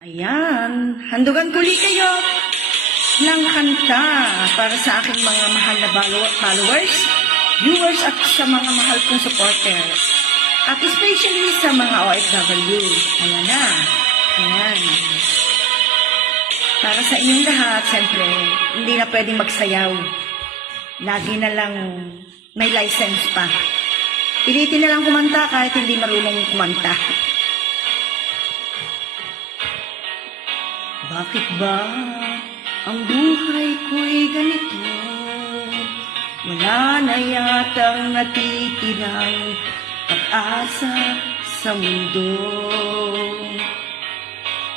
Ayan, handugan ko ulit kayo ng kanta para sa aking mga mahal na followers, viewers at sa mga mahal kong supporter. At especially sa mga OFW. Ayan na. Ayan. Para sa inyong lahat, siyempre, hindi na pwedeng magsayaw. Lagi na lang may license pa. Pilitin na lang kumanta kahit hindi marunong kumanta. Bakit ba ang buhay ko'y ganito? Wala na yatang natitirang pag-asa sa mundo.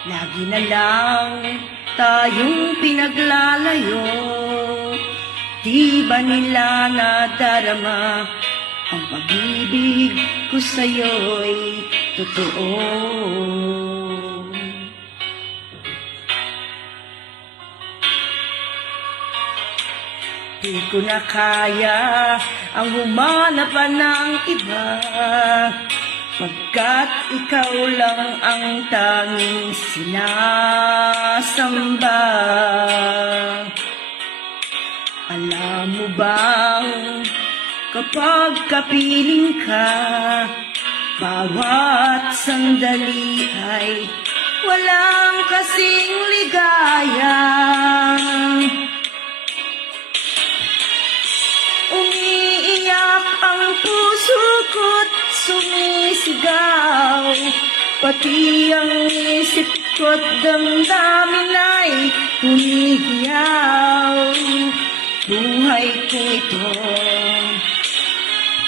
Lagi na lang tayong pinaglalayo. Di ba nila nadarama ang pag-ibig ko sa'yo'y totoo? Di ko na kaya ang humanap pa ng iba, pagkat ikaw lang ang tanging sinasamba. Alam mo bang kapag kapiling ka, bawat sandali ay walang kasing ligaya. Umiiyak ang puso ko't sumisigaw, pati ang isip ko't damdamin ay humihiyaw. Buhay ko ito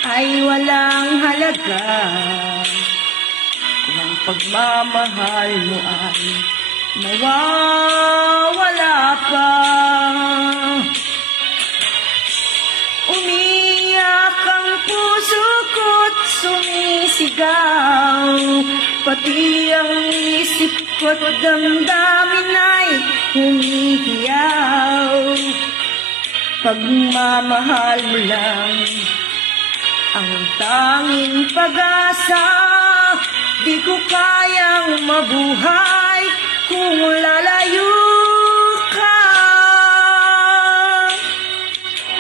ay walang halaga kung ang pagmamahal mo ay mawawala pa. Umiyak ang puso ko't sumisigaw, pati ang isip ko't damdamin ay humihiyaw. Pagmamahal mo lang ang tanging pag-asa, di ko kayang mabuhay kung lalayo ka.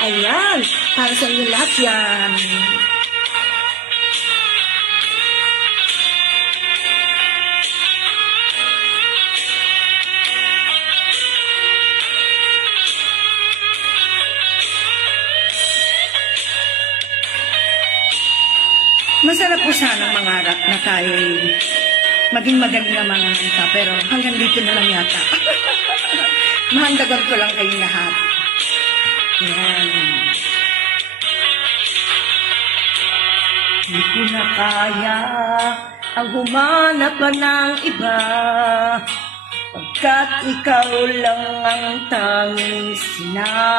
Ayan, para sa inyo lahat yan. Masarap po sanang mangarap na tayo'y maging magaling na mga kanta, pero hanggang dito na lang yata. Mahandagan ko lang kayong lahat. Yan. Di ko na kaya ang humanap pa ng iba, pagkat ikaw lang ang tanging sinasamba.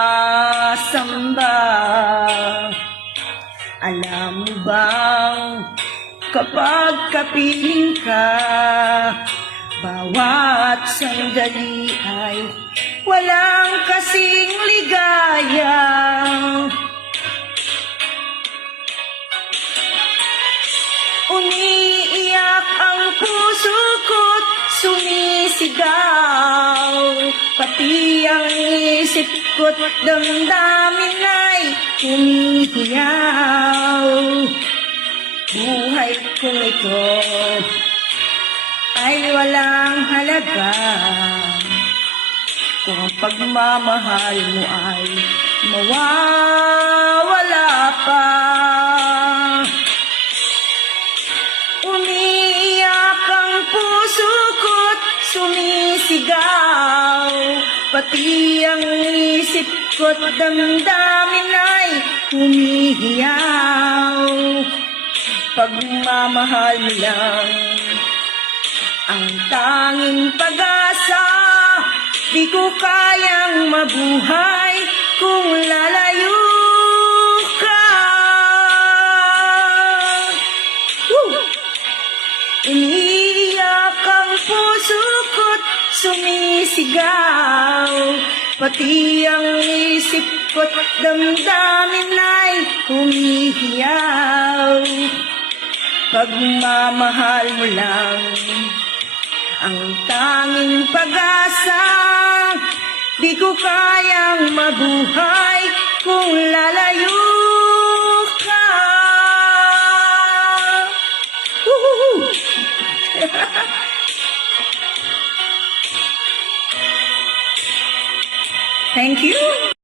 Alam mo bang kapag kapiling ka, bawat sandali ay walang kasing ligaya. Umiiyak ang puso ko't sumisigaw, pati ang isip ko't damdamin ay humihiyaw. Buhay kong ito ay walang halaga kung ang pagmamahal mo ay mawawala pa. Umiiyak ang puso ko't sumisigaw, pati ang isip ko't damdamin ay humihiyaw. Pagmamahal mo lang ang tanging pag-asa, di ko kayang mabuhay kung lalayo ka. Iniiyak ang puso ko't sumisigaw, pati ang isip ko't damdamin ay humihiyaw. Pagmamahal mo lang ang tanging pag-asa. Di ko kayang mabuhay kung lalayo ka. Woohoo! Thank you.